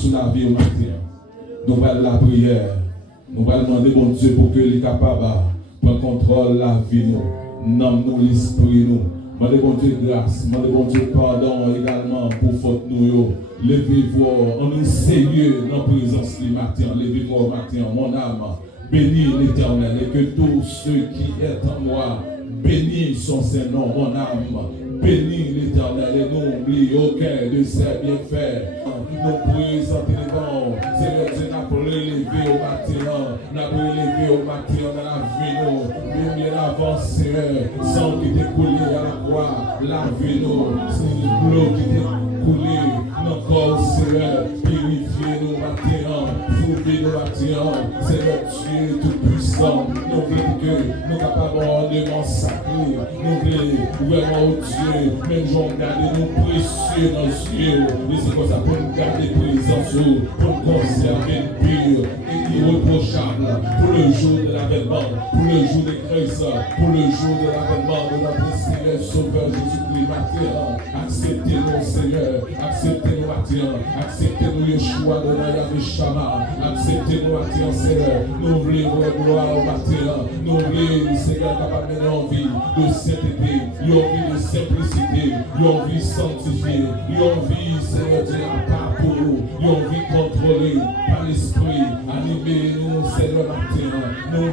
Sous la vie au matin. Nous allons la prière. Nous allons demander bon Dieu pour que les capables prendre contrôle de la vie nous. Nomme nous l'esprit nous. Mandez bon Dieu grâce, mandez bon Dieu pardon également pour faute nous. Levez-vous en nous sérieux dans la présence du matin. Levez-vous au matin, mon âme. Bénis l'Éternel et que tous ceux qui sont en moi bénissent son Saint-Nom, mon âme. Bénis l'Éternel et n'oublie aucun de ses bienfaits. Nous présentons devant, Seigneur Dieu, n'a pas relevé au matin, n'a pas relevé au matin dans la vie, nous, bien avant, Seigneur, sang qui t'est coulé à la croix, la vie, nous, c'est l'eau qui t'est coulé, nos corps, Seigneur, purifiez-nous matin, fourvez-nous matin, Seigneur Dieu tout-puissant, nous voulons que nous capables de m'en sacrer, nous voulons vraiment au Dieu, même j'en garde nous précieux dans les yeux, et c'est comme ça pour nous garder présence, pour nous conserver pur et irréprochable pour le jour de l'avènement, pour le jour de Christ, pour le jour de l'avènement de notre Seigneur Sauveur Jésus-Christ matin. Acceptez-nous Seigneur, acceptez-nous matin, acceptez-nous Yeshua de Yahvé Shama, acceptez-nous matin Seigneur, nous voulons votre gloire au matin, nous voulons Seigneur capable de mener en vie de sainteté, une vie de simplicité, une vie sanctifiée, une vie Seigneur Dieu à part pour nous, une vie contrôlée par l'esprit, animez-nous Seigneur matin, nous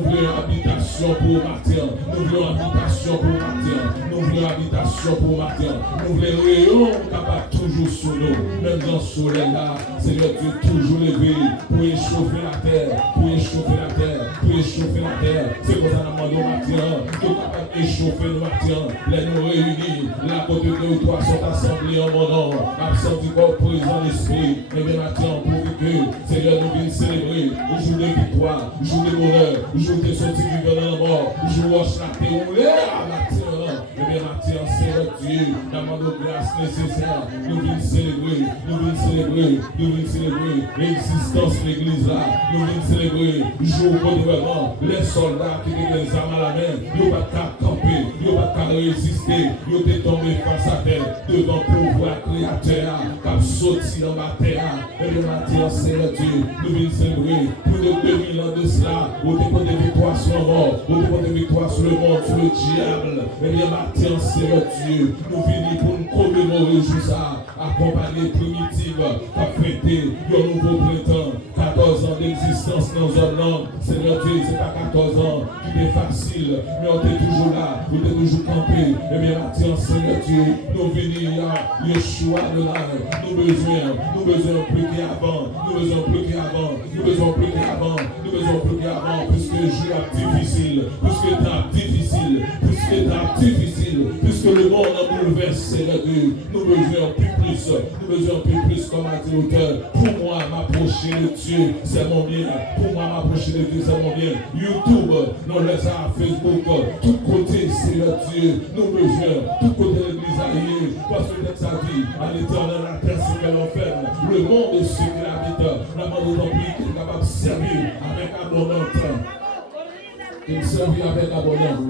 voulons habitation pour matin, nous voulons habitation pour matin, nous voulons habitation pour matin, nous voulons rayon capable toujours sur nous, même dans le soleil là, Seigneur Dieu toujours levé pour échauffer la terre, pour échauffer la terre, pour échauffer la terre, c'est comme ça nous demandons matin, nous capables d'échauffer le matin, les nous réunis, là côté de toi sont assemblés en mon nom, absent du corps présent l'esprit, et bien matin pour que Seigneur nous vienne célébrer, jour de victoire, jour de bonheur, jour de sortie vivant dans la mort, jour où la terre roulée à matin, et bien matin Seigneur Dieu, la main de grâce nécessaire, nous venons célébrer, nous venons célébrer, nous venons célébrer l'existence de l'église là, nous venons célébrer, jour gouvernement, les soldats qui ont les armes à la main, ils n'ont pas qu'à camper, ils n'ont pas qu'à résister, ils ont été tombés face à terre, devant pouvoir créateur, qui a sauté dans la terre, et bien matin Seigneur Dieu, nous venons célébrer, plus de 2000 ans de cela, où tu prends des victoires sur la mort, où tu prends des victoires sur le monde, sur le diable, et bien matin Seigneur Dieu, nous venons pour nous commémorer juste ça, accompagner primitive, qui a fêté un nouveau printemps, 14 ans d'existence dans un an, Seigneur Dieu, c'est pas 14 ans qui est facile, mais on est toujours là, on est toujours campé, et bien matin Seigneur Dieu, nous venons à Yeshua de là, nous besoin plus qu'avant, nous besoin plus qu'avant, nous besoin plus qu'avant, nous besoin plus qu'avant, puisque le jour est difficile, puisque l'étape difficile, puisque l'étape difficile, puisque le monde a bouleversé Seigneur Dieu, nous besoin plus, comme a dit l'auteur, pour moi m'approcher de Dieu, c'est mon bien, pour moi m'approcher de Dieu, c'est mon bien, YouTube, nous les a Facebook, tout côté Seigneur Dieu, nous besoin, tout côté de l'église alliée, parce que notre sa vie, à l'éternel la terre, c'est qu'elle enferme, le monde et ceux qui l'habitent, la mort d'autant plus qui est capable de servir avec abondance. Il servit avec abondance.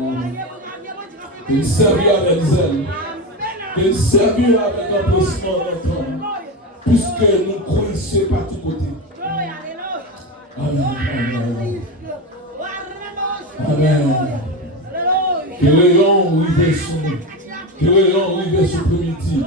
Il servit avec zèle. Il servit avec empressement d'enfant. Puisque nous croissons par tous côtés. Amen. Amen. Amen. Que rayon arrive sur nous. Que rayon arrive sur primitive.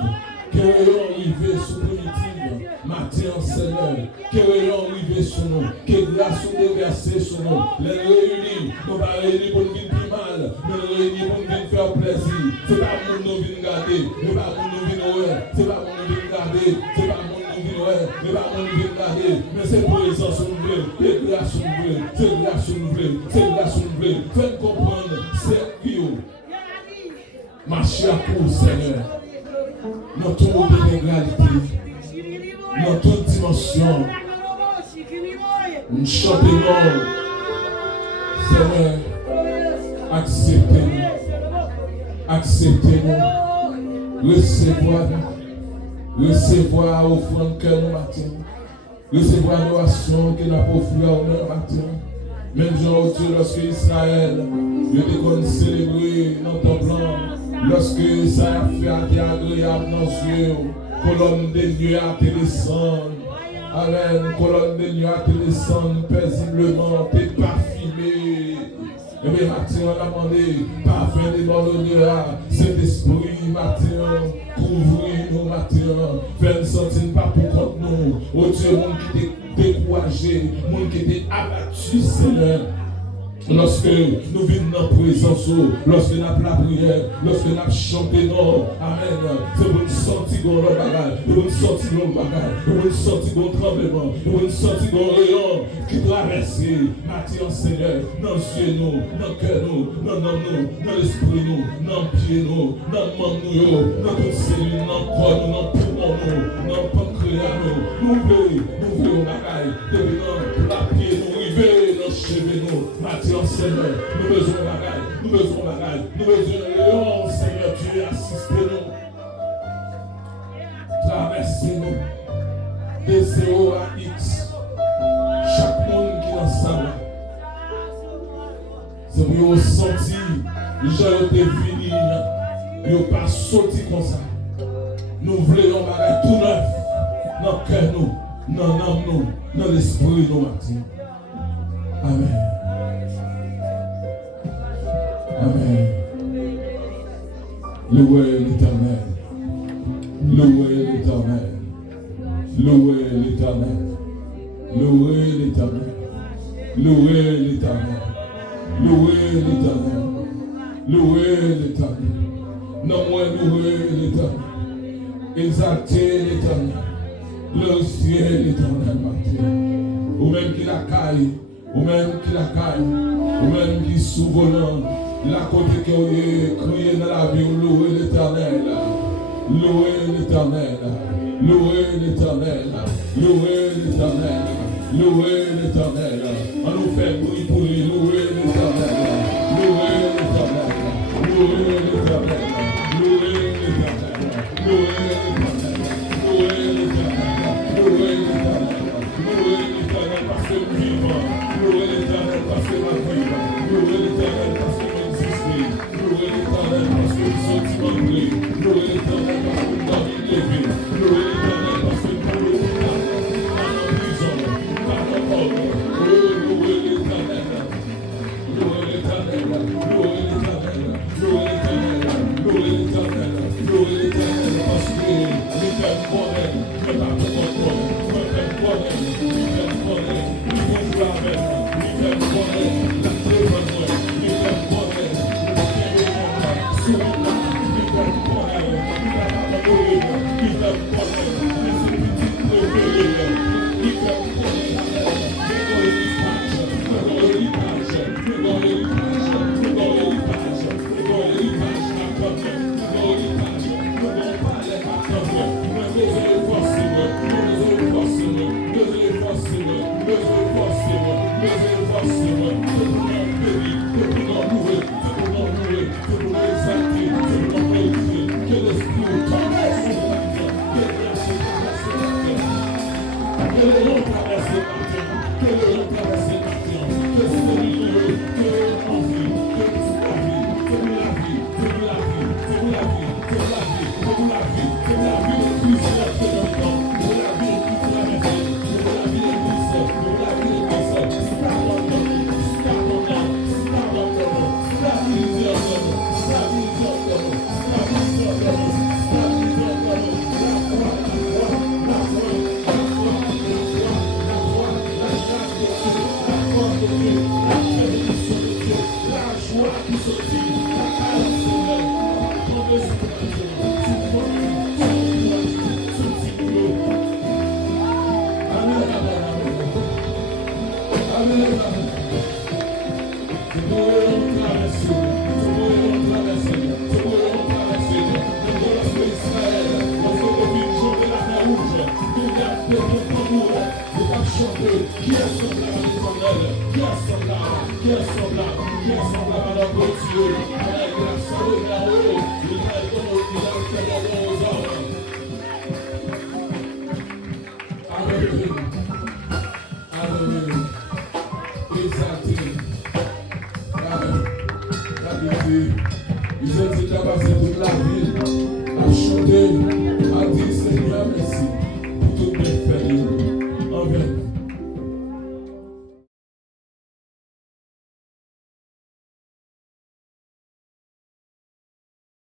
Que rayon arrive sur primitive. Matin Seigneur. Que rayon arrive sur nous. Que grâce soit déversée sur nous. Les réunis. Nous pas réunis pour nous vivre plus mal. Mais nous réunis pour nous faire plaisir. C'est pas pour nous venir garder. C'est pas pour nous venir ouais. C'est pas pour nous venir garder. C'est pas pour nous venir ouais. C'est pas pour nous venir garder. Mais c'est présence renouvelée. C'est grâce renouvelée. C'est grâce renouvelée. C'est grâce renouvelée. Faites comprendre. C'est Rio. Marchez à court Seigneur. Dans toute intégralité. Dans toute dimension. Nous chantons. Seigneur, acceptez-nous. Acceptez-nous. Recevoir offrande cœur nous matin. Recevoir l'oration que nous avons offert au même matin. Même Dieu, lorsque Israël, il était célébré dans ton plan, lorsque ça a fait agréable dans les yeux, colonne de Dieu a été descendre. Amen. Colonne de Dieu a été descendre paisiblement, t'es parfumé. Et bien, matin, on a demandé, parfum des ballonniers, cet esprit, matin, couvrir-nous, matin, faire sentir pas pour contre nous. Oh Dieu, monde qui était découragé, monde qui était abattu, Seigneur. Lorsque nous venons dans la présence, lorsque nous avons la prière, lorsque nous avons chanté, non, amen, c'est pour nous sentir dans le bagage, pour nous sentir dans le bagage, pour nous sentir dans le tremblement, pour nous sentir dans le rayon qui traverse, matin, Seigneur, dans les yeux, dans le cœur, dans l'esprit, dans le pied, dans le membre, dans toute cellule, dans le corps, dans le poumon, dans le pancréas, nous voulons bagage, devenant la pied, nous river dans les cheveux, matin, Seigneur, nous besoin de bagage, nous besoin de bagage, nous besoin de léon, Seigneur, Dieu, assistez-nous, traversez-nous, de 0 à X, chaque monde qui est dans sa main, c'est pour vous sentir, les gens étaient finis, ils n'ont pas sorti comme ça, nous voulons un bagage tout neuf, dans le cœur, dans l'âme, dans l'esprit, nous, matin. Amen. Amen. Louez l'Éternel. Louez l'Éternel. Louez l'Éternel. Louez l'Éternel. Louez l'Éternel. Louez l'Éternel. Louez l'Éternel. Non moins louez l'Éternel. Exaltez l'Éternel. Glorifiez l'Éternel, Matthieu. Ou même qui la caille. Ou même qui la caille. Ou même qui sous volant. La côté que vous criez dans la vie, louez l'Éternel, louez l'Éternel, louez l'Éternel, louez l'Éternel, louez l'Éternel. On nous fait bruit pour lui, louez l'Éternel, louez l'Éternel, louez l'Éternel, louez l'Éternel, louez l'Éternel, louez l'Éternel, louez l'Éternel, louez l'Éternel parce que nous vivons, louez l'Éternel parce que nous vivons, louez l'Éternel parce que louez l'Éternel parce que nous sommes immenés. Louez l'Éternel parce que nous avons levé. Louez l'Éternel parce que nous avons été dans la prison, dans la porte. Louez l'Éternel. Louez l'Éternel. Louez l'Éternel. Louez l'Éternel. Louez l'Éternel. Louez l'Éternel parce que nous sommes bonnets. Nous sommes bonnets. Nous sommes bonnets. Nous sommes bonnets. Nous sommes bonnets. Nous sommes bonnets. La trêve à nous. Nous sommes bonnets. Qui est semblable à l'Éternel? Qui est semblable? Qui est semblable? Qui est semblable?